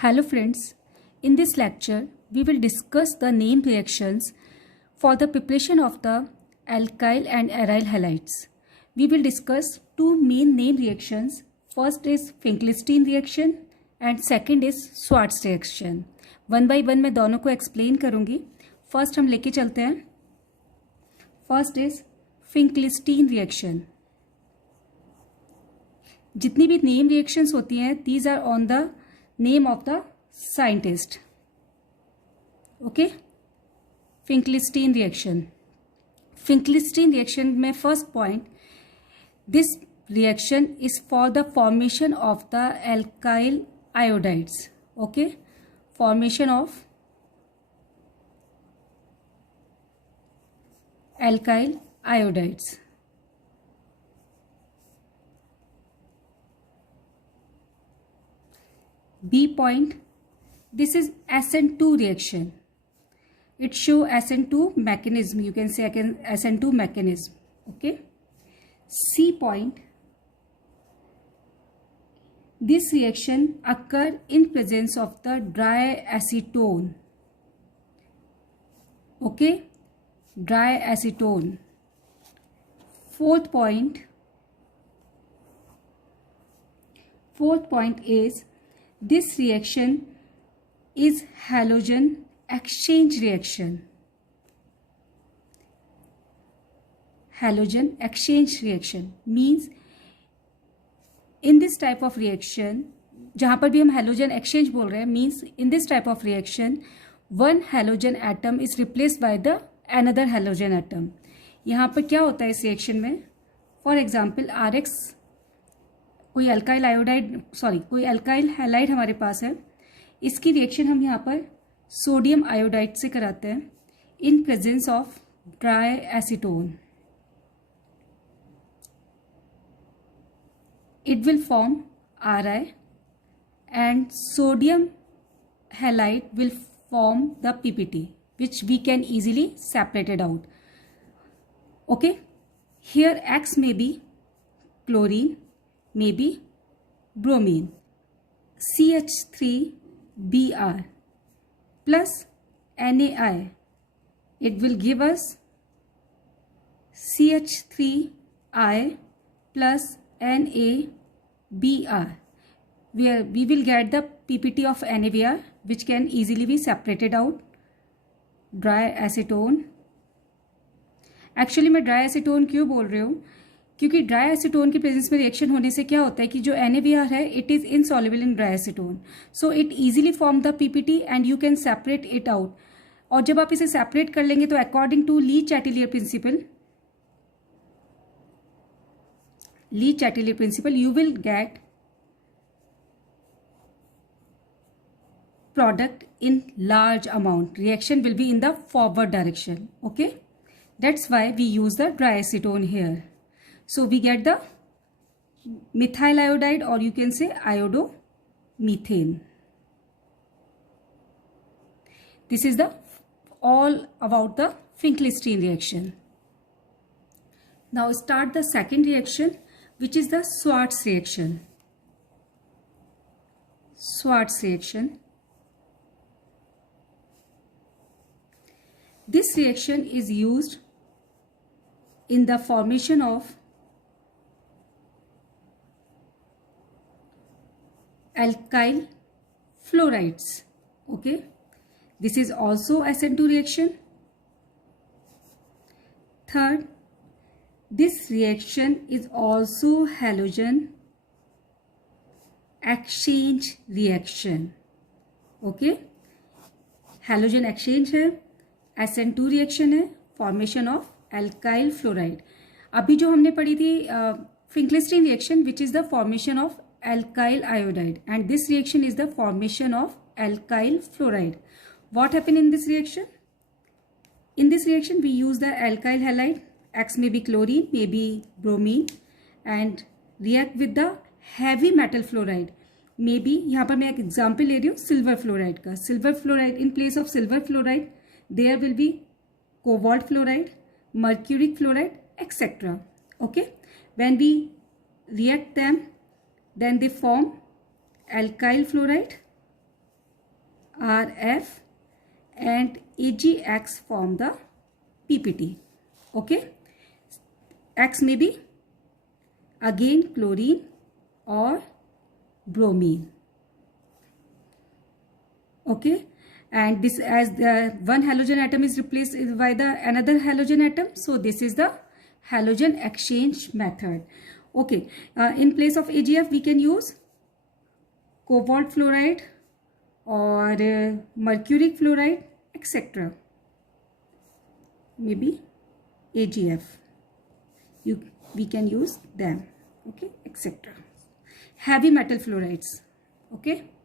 Hello friends, in this lecture we will discuss the name reactions for the preparation of the alkyl and aryl halides. We will discuss two main name reactions. First is Finkelstein reaction and second is Schwarz reaction. One by one मैं दोनों को explain करूँगी. First हम लेके चलते हैं. First is Finkelstein reaction. जितनी भी नेम रिएक्शंस होती हैं these are on the name of the scientist. Okay, Finkelstein reaction. Finkelstein reaction में first point, this reaction is for the formation of the alkyl iodides. Okay, formation of alkyl iodides. B point, this is SN2 reaction. It show SN2 mechanism. You can say SN2 mechanism. Okay. C point, this reaction occur in presence of the dry acetone. Okay, dry acetone. Fourth point is this reaction is halogen exchange reaction. Halogen exchange reaction means in this type of reaction, जहाँ पर भी हम halogen exchange बोल रहे हैं, means in this type of reaction one halogen atom is replaced by the another halogen atom. यहाँ पर क्या होता है इस reaction में? For example, RX कोई alkyl halide हमारे पास है, इसकी reaction हम यहाँ पर सोडियम आयोडाइड से कराते हैं in presence of dry acetone. It will form Ri and sodium halide will form the PPT, which we can easily separate it out. Okay, here X may be chlorine, may be bromine. CH3Br plus NaI, it will give us CH3I plus NaBr, where we will get the PPT of NaBr, which can easily be separated out. Dry acetone. Actually मैं dry acetone क्यों बोल रही हूँ, क्योंकि dry acetone की presence में reaction होने से क्या होता है कि जो NaBr है it is insoluble in dry acetone, so it easily form the PPT and you can separate it out. और जब आप इसे सेपरेट कर लेंगे तो according to Le Chatelier principle you will get product in large amount. Reaction will be in the forward direction. Okay, that's why we use the dry acetone here. So we get the methyl iodide, or you can say iodomethane. This is the all about the Finkelstein reaction. Now start the second reaction, which is the Schwarz reaction. Schwarz reaction. This reaction is used in the formation of alkyl fluorides. Okay, this is also SN2 reaction. Third, this reaction is also halogen exchange reaction. Okay, halogen exchange है, SN2 reaction है, formation of alkyl fluoride. अभी जो हमने पढ़ी थी Finkelstein reaction, which is the formation of alkyl iodide, and this reaction is the formation of alkyl fluoride. What happened in this reaction? In this reaction we use the alkyl halide, X may be chlorine, may be bromine, and react with the heavy metal fluoride. Maybe यहाँ पर मैं एक example ले रही हूँ silver fluoride का. Silver fluoride, in place of silver fluoride there will be cobalt fluoride, mercuric fluoride, etcetera. Okay, when we react them, then they form alkyl fluoride RF and AgX form the PPT. Okay, X may be again chlorine or bromine. Okay, and this, as the one halogen atom is replaced by the another halogen atom, so this is the halogen exchange method. Okay, in place of AgF we can use cobalt fluoride or mercuric fluoride, etc. Maybe AgF, we can use them. Okay, etc. Heavy metal fluorides. Okay.